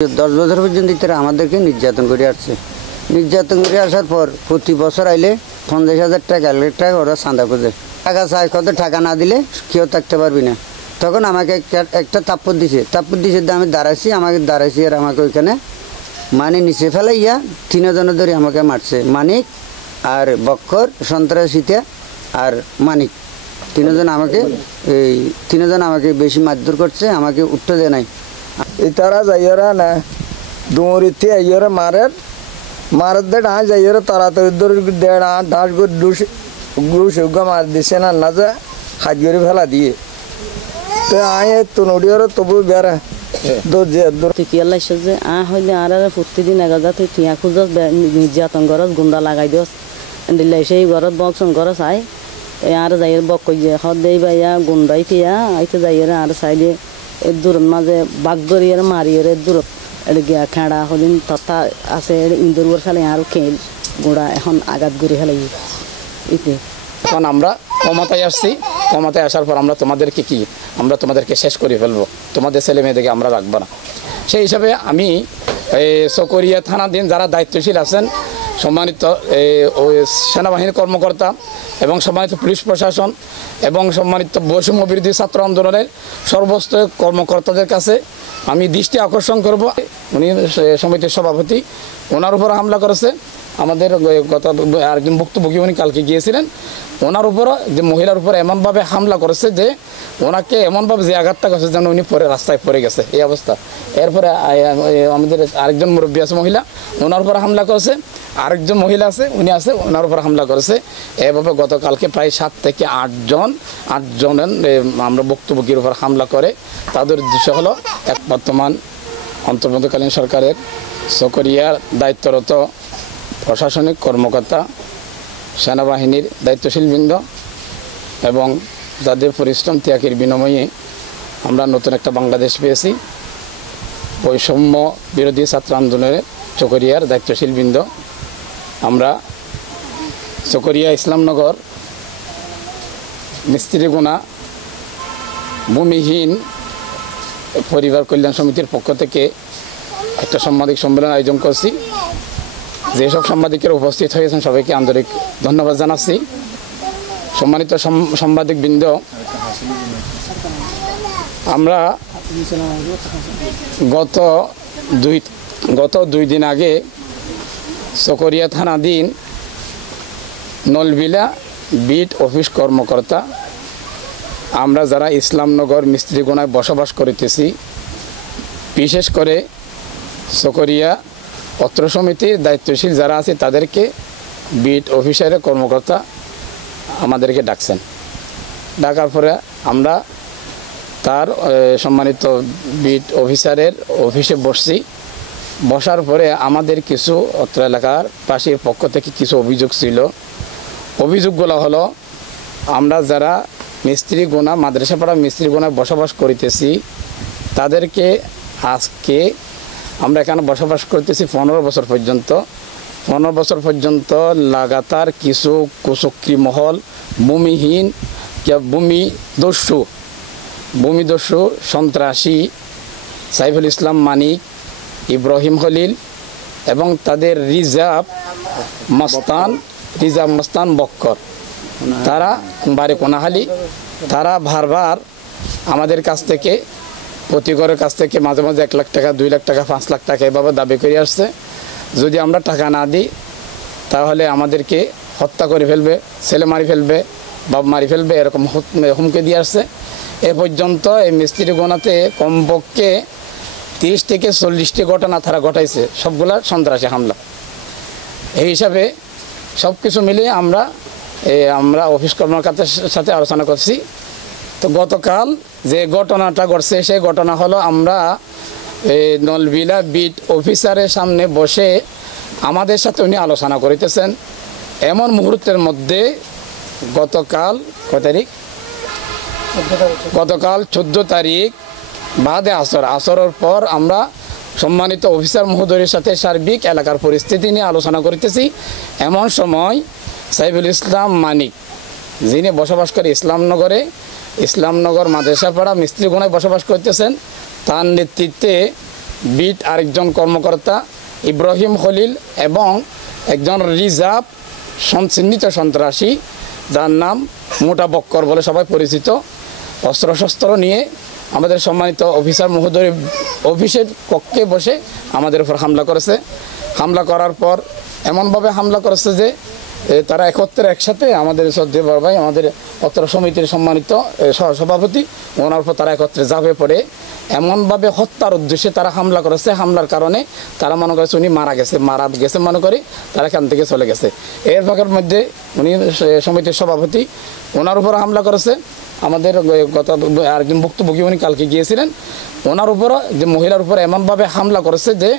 10 বছর পর্যন্ত তারা আমাদেরকে নির্যাতন করে আসছে। নির্যাতন করে আসার পর প্রতি বছর আইলে 50,000 টাকা 1 লাখ টাকা ওরা চাঁদা করে টাকা চায়, কত টাকা না দিলে কেউ থাকতে পারবি না। তখন আমাকে একটা তাপ্পর দিছে আমি দাঁড়াইছি, আর আমাকে ওইখানে মানে নিচে ফেলাইয়া 3 জনের ধরে আমাকে মারছে। মানিক আর বক্কর, সন্ত্রাসীতা আর মানিক, 3 জন আমাকে বেশি মারধর করছে, আমাকে উঠতে দেয় নাই। তারা যাইরা না দৌড়িতে আইরা মারের দে ডাঁ যাইরা তাড়াতাড়ি দেড় ডাঁস গুড় মার দিছে না যে হাত করে ফেলা দিয়ে তো আয় তো নড়িয়ার তবু বেড়া আল্লাহ যে হইলে আর প্রতিদিন এগাজা তুই টিয়া খুঁজস নির্যাতন করস গুন্ডা লাগাই দিস দিল্লাই সেই ঘরত বকসন করস আয় আর যাই বক কইয়ে হদ দেই ভাইয়া গুন্ডাই টিয়া আইতে যাইরে আর চাইলে এর দূরের মাঝে বাঘ গড়িয়ে মারিয়ে দূরত গিয়া খেঁড়া হলিন তথা আছে ইন্দুর খালে আর খেল গোড়া এখন আঘাত গড়ি ফেলাই ইতে। এখন আমরা ক্ষমতায় আসছি, ক্ষমতায় আসার পর আমরা তোমাদেরকে শেষ করে ফেলবো, তোমাদের ছেলে মেয়েদেরকে আমরা রাখবো না। সেই হিসাবে আমি চকরিয়া থানাধীন যারা দায়িত্বশীল আছেন, সম্মানিত সেনাবাহিনীর কর্মকর্তা এবং সম্মানিত পুলিশ প্রশাসন এবং সম্মানিত বৈষম্য বিরোধী ছাত্র আন্দোলনের সর্বস্ত কর্মকর্তাদের কাছে আমি দৃষ্টি আকর্ষণ করব। উনি সমিতির সভাপতি, ওনার উপর হামলা করেছে। আমাদের গত আরেকজন ভুক্তভোগী উনি কালকে গিয়েছিলেন, ওনার উপরও যে মহিলার উপর এমনভাবে হামলা করেছে যে ওনাকে এমনভাবে যে আঘাতটা করেছে যেন উনি পরে রাস্তায় পড়ে গেছে, এই অবস্থা। এরপরে আমাদের আরেকজন মুরব্বী আছে মহিলা, ওনার উপর হামলা করেছে। আরেকজন মহিলা আছে, উনি আছে, ওনার উপর হামলা করেছে। এভাবে গতকালকে প্রায় 7 থেকে 8 জনের আমরা ভুক্তভোগীর উপর হামলা করে। তাদের উদ্দেশ্য হলো এক বর্তমান অন্তর্বর্তীকালীন সরকারের চকরিয়ার দায়িত্বরত প্রশাসনিক কর্মকর্তা, সেনাবাহিনীর দায়িত্বশীল বৃন্দ এবং যাদের পরিশ্রম ত্যাগের বিনিময়ে আমরা নতুন একটা বাংলাদেশ পেয়েছি, বৈষম্য বিরোধী ছাত্র আন্দোলনের চকরিয়ার দায়িত্বশীল বৃন্দ, আমরা চকরিয়া ইসলামনগর মিস্ত্রিগুনা ভূমিহীন পরিবার কল্যাণ সমিতির পক্ষ থেকে একটা সাংবাদিক সম্মেলন আয়োজন করছি। যেসব সাংবাদিকেরা উপস্থিত হয়েছেন সবাইকে আন্তরিক ধন্যবাদ জানাচ্ছি। সম্মানিত সাংবাদিকবৃন্দ, আমরা গত 2 দিন আগে চকরিয়া থানাধীন নলবিলা বিট অফিস কর্মকর্তা, আমরা যারা ইসলামনগর মিস্ত্রিগুনায় বসবাস করিতেছি, বিশেষ করে চকরিয়া অত্র সমিতির দায়িত্বশীল যারা আছে তাদেরকে বিট অফিসারের কর্মকর্তা আমাদেরকে ডাকছেন। ডাকার পরে আমরা তার সম্মানিত বিট অফিসারের অফিসে বসছি। বসার পরে আমাদের কিছু অত্র এলাকার পাশের পক্ষ থেকে কিছু অভিযোগ ছিল। অভিযোগগুলো হলো, আমরা যারা মিস্ত্রিগুনা মাদ্রাসাপাড়া মিস্ত্রিগুনায় বসবাস করিতেছি তাদেরকে আজকে আমরা এখানে বসবাস করতেছি 15 বছর পর্যন্ত লাগাতার কিছু কুচক্রী মহল, ভূমিদস্যু সন্ত্রাসী সাইফুল ইসলাম মানিক, ইব্রাহিম খলিল এবং তাদের রিজার্ভ মস্তান বক্কর, তারা বাড়ি কোনাহালি, তারা বারবার আমাদের কাছ থেকে প্রতি ঘরের কাছ থেকে মাঝে মাঝে 1 লাখ টাকা, 2 লাখ টাকা, 5 লাখ টাকা এভাবে দাবি করে আসছে। যদি আমরা টাকা না দিই তাহলে আমাদেরকে হত্যা করে ফেলবে, ছেলে মারি ফেলবে, বাপ মারি ফেলবে, এরকম হুমকি দিয়ে আসছে। এ পর্যন্ত এই মিস্ত্রিগুনাতে কমপক্ষে 30 থেকে 40টি ঘটনা তারা ঘটাইছে, সবগুলা সন্ত্রাসী হামলা। এই হিসাবে সব কিছু মিলিয়ে আমরা অফিস কর্মকর্তার সাথে আলোচনা করছি। তো গতকাল যে ঘটনাটা ঘটছে সেই ঘটনা হলো, আমরা নলবিলা বিট অফিসারের সামনে বসে আমাদের সাথে উনি আলোচনা করিতেছেন। এমন মুহূর্তের মধ্যে গতকাল 14 তারিখ বাদে আসরের পর আমরা সম্মানিত অফিসার মহোদয়ের সাথে সার্বিক এলাকার পরিস্থিতি নিয়ে আলোচনা করিতেছি। এমন সময় সাইফুল ইসলাম মানিক, যিনি বসবাস করে ইসলামনগর মাদ্রাসাপাড়া মিস্ত্রিগুনায় বসবাস করতেছেন, তার নেতৃত্বে বিট আরেকজন কর্মকর্তা ইব্রাহিম খলিল এবং একজন রিজার্ভ চিহ্নিত সন্ত্রাসী যার নাম মোটা বক্কর বলে সবাই পরিচিত, অস্ত্রশস্ত্র নিয়ে আমাদের সম্মানিত অফিসার মহোদয় অফিসের কক্ষে বসে আমাদের উপর হামলা করেছে। হামলা করার পর এমনভাবে হামলা করেছে যে তারা একসাথে আমাদের শ্রদ্ধেয় বড় ভাই আমাদের অত্র সমিতির সম্মানিত সহসভাপতি ওনার উপর তারা একত্রে ঝাঁপে পড়ে এমনভাবে হত্যার উদ্দেশ্যে তারা হামলা করেছে। হামলার কারণে তারা মনে করেছে উনি মারা গেছে মনে করে তারা এখান থেকে চলে গেছে। এর ফাঁকের মধ্যে উনি সমিতির সভাপতি ওনার উপর হামলা করেছে। আমাদের গত আরেকজন ভুক্তভোগী উনি কালকে গিয়েছিলেন, ওনার উপরও যে মহিলার উপর এমনভাবে হামলা করেছে যে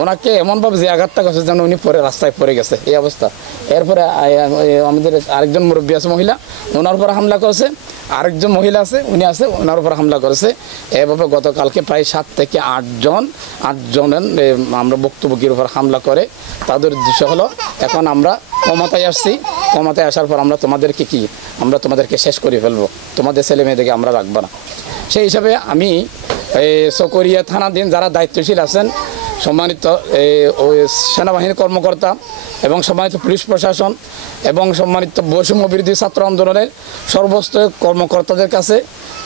ওনাকে এমনভাবে যে আঘাতটা করেছে যেন উনি পরে রাস্তায় পড়ে গেছে এই অবস্থা। এরপরে আমাদের আরেকজন মুরব্বী আছে মহিলা, ওনার উপর হামলা করেছে। আরেকজন মহিলা আছে উনি ওনার উপর হামলা করেছে। এভাবে গতকালকে প্রায় 7 থেকে 8 জনের আমরা ভুক্তভোগীর উপর হামলা করে তাদের উদ্দেশ্য হলো এখন আমরা ক্ষমতায় আসছি, ক্ষমতায় আসার পর আমরা তোমাদেরকে শেষ করে ফেলবো, তোমাদের ছেলে মেয়েদেরকে আমরা রাখবো না। সেই হিসাবে আমি চকরিয়া থানাধীন যারা দায়িত্বশীল আছেন সম্মানিত সেনাবাহিনীর কর্মকর্তা এবং সম্মানিত পুলিশ প্রশাসন এবং সম্মানিত বৈষম্য বিরোধী ছাত্র আন্দোলনের সর্বস্তরের কর্মকর্তাদের কাছে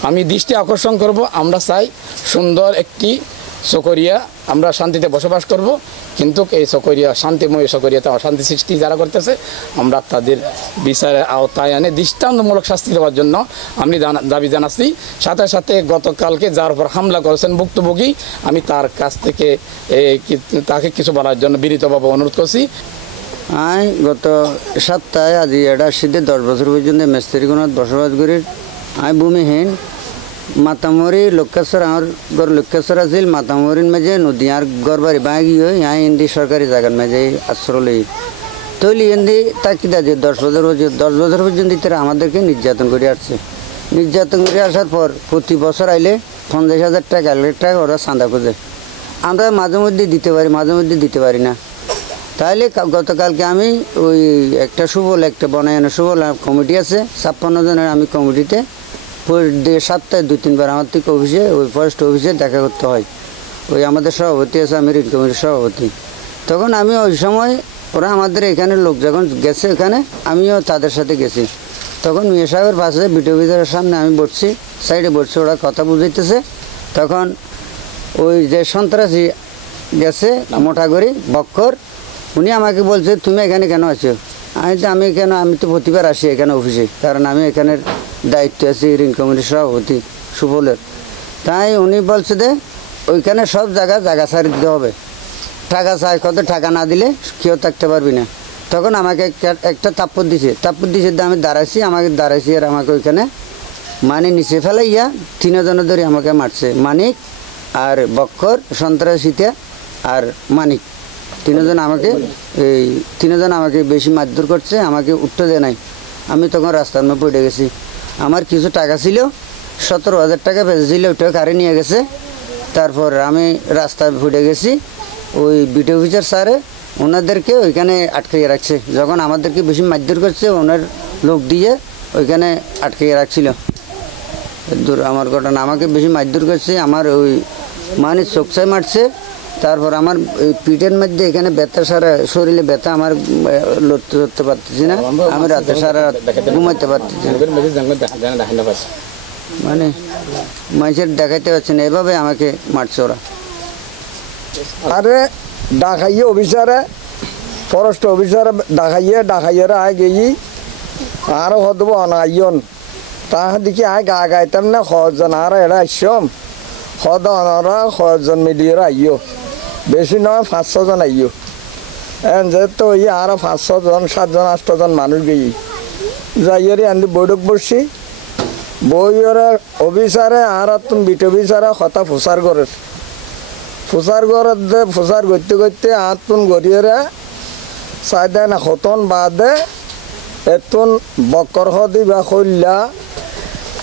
আমি দৃষ্টি আকর্ষণ করব। আমরা চাই সুন্দর একটি চকরিয়া, আমরা শান্তিতে বসবাস করব, কিন্তু এই চকরিয়া শান্তিময় চকরিয়াতে অশান্তি সৃষ্টি যারা করতেছে আমরা তাদের বিচারের আওতায় এনে দৃষ্টান্তমূলক শাস্তি দেওয়ার জন্য আমি দাবি জানাচ্ছি। সাথে সাথে গতকালকে যার উপর হামলা করেছেন ভুক্তভোগী আমি তার কাছ থেকে তাকে কিছু বলার জন্য বিনীতভাবে অনুরোধ করছি। আমি গত সপ্তাহে আজি এটা শীতে 10 বছর পর্যন্ত মেস্ত্রিগুণত বসবাস করি। আমি ভূমিহীন মাতামরি লক্ষ্যেশ্বর আমার গড় লক্ষ্যেশ্বর আছিল। মাতামরির মেজে নদী আর গড় বাড়ি বাঁগি হয়ে यहाँ হিন্দি সরকারি জায়গার মেজে আশ্রয় তৈলি হিন্দি তাকি দাদি 10 বছর পর্যন্ত তারা আমাদেরকে নির্যাতন করে আসছে। নির্যাতন করে আসার পর প্রতি বছর আইলে 50,000 টাকা 1 লাখ টাকা ওরা চাঁদা খুঁজে। আমরা মাঝে মধ্যে দিতে পারি, মাঝে মধ্যে দিতে পারি না। তাহলে গতকালকে আমি ওই একটা বনায়ন সুবল কমিটি আছে 56 জনের, আমি কমিটিতে সপ্তাহে 2-3 বার আমার থেকে অফিসে ওই ফরেস্ট অফিসে দেখা করতে হয়। ওই আমাদের সভাপতি আছে আমির কমিটির সভাপতি। তখন আমি ওই সময় ওরা আমাদের এখানে লোক যখন গেছে ওখানে আমিও তাদের সাথে গেছি। তখন মিয়া সাহেবের পাশে বিডিও অফিসারের সামনে আমি বসছি, সাইডে বসছি, ওরা কথা বুঝাইতেছে। তখন ওই যে সন্ত্রাসী গেছে মোটা করি বক্কর, উনি আমাকে বলছে তুমি এখানে কেন আছো? আমি তো প্রতিবার আসি এখানে অফিসে, কারণ আমি এখানের দায়িত্ব আছি ঋণ কমিটির সভাপতি সুফলের। তাই উনি বলছে যে ওইখানে সব জায়গা ছাড়ি দিতে হবে, টাকা চাই, কত টাকা না দিলে কেউ থাকতে পারবি না। তখন আমাকে একটা তাপ্পর দিছে আমি দাঁড়াইছি আর আমাকে ওইখানে নিচে ফেলাইয়া 3 জনের ধরে আমাকে মারছে। মানিক আর বক্কর, সন্ত্রাসীতে আর মানিক, 3 জন আমাকে বেশি মারধর করছে, আমাকে উঠতে দেয় নাই। আমি তখন রাস্তার মধ্যে পড়ে গেছি। আমার কিছু টাকা ছিল, 17,000 টাকা বেঁচেছিল, ওটাও কারে নিয়ে গেছে। তারপর আমি রাস্তায় পড়ে গেছি। ওই বিডিও অফিসার স্যারে ওনাদেরকে ওইখানে আটকাইয়ে রাখছে। যখন আমাদেরকে বেশি মারধর করছে ওনার লোক দিয়ে ওইখানে আটকাইয়ে রাখছিল। দূর আমার ঘটনা, আমাকে বেশি মারধর করছে, আমার ওই চোখসায় মারছে। তারপর আমার ওই পিঠের মধ্যে এখানে ব্যথা, সারা শরীরে ব্যথা, আমার লড়তে পারতেছি না, আমি রাতে সারা রাত ঘুমাইতে পারতেছি না, মানুষের দেখাইতে পারছি না। এভাবে আমাকে মারছে ওরা। আরে ডাকাইয়ে অফিসারে ফরেস্ট অফিসার ডাকাইয়েরা আয় গেই আরও হতব অনাইন তাহা দেখি আয় গাইতাম না সজন আর এরা আসম সদ অনরা সজন মিলিয়ে আইও, বেশি নয় 5-6 জন আইও। যেহেতু ওই আরও 5-6 জন 7 জন 8 জন মানুষ গেই যাইয়েরে আনলি বৈঠক বসছি। বইয়েরা অফিসারে আর তুমি বিট অফিসারে হতা ফুসার করে ফুসার করতে আতুন গড়িয়ে চাইদে না হতন বাদে এতুন বকর হদি বা কইলা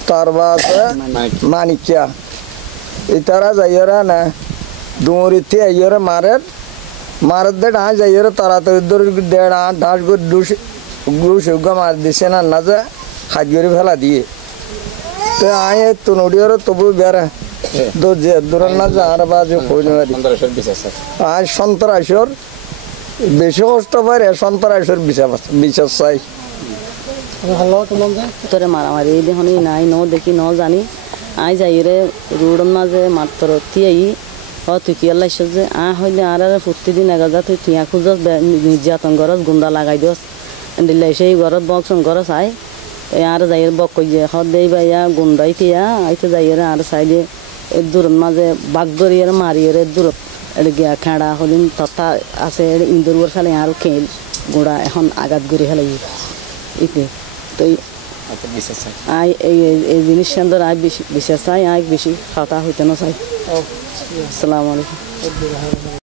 তার বাদে মানিকিয়া ইতারা যাইয়েরা না দুমরিতে আইয়েরা মারের দে ডাঁ যাইয়েরা তাড়াতাড়ি ধরে 1.5 ঢাস করে ঘুষা মার দিছে না যে হাত গড়ি ফেলা দিয়ে। তো আয় তুন উড়িয়ে তবু বেড়া তো যে দূরের না যে আর বাজে কইনে পারি সন্ত্রাসের বিচার চাই। আজ সন্ত্রাসর বেশি কষ্ট পারে সন্ত্রাসের বিচার চাই তোরে মারামারি এই দেখুন নাই ন দেখি ন জানি আই যাই রে রোডর মাঝে মাত্র তিয়াই তুই কি আল্লাহ যে হইলে আর প্রতিদিন এগাজা তুই টিয়া খুঁজস নির্যাতন করস গুন্ডা লাগাই দিস দিল্লাই সেই ঘরত বকসন করস আই আর যাই বক কই যে দেই ভাইয়া গুন্ডাই টিয়া আইতে যাই রে আর চাইলে দূরের মাঝে বাঘ ধরিয়ে মারিয়ে রে দূর গিয়া খেঁড়া হলিন তথা আছে ইন্দুর ফেলে আর খেল গোড়া এখন আঘাত করে ফেলে ইতে তো বিচার চাই। আই এই জিনিস সুন্দর আই বেশি বিশ্বাস চাই আই বেশি খাতা হইতে না চাই। আসসালামু আলাইকুম।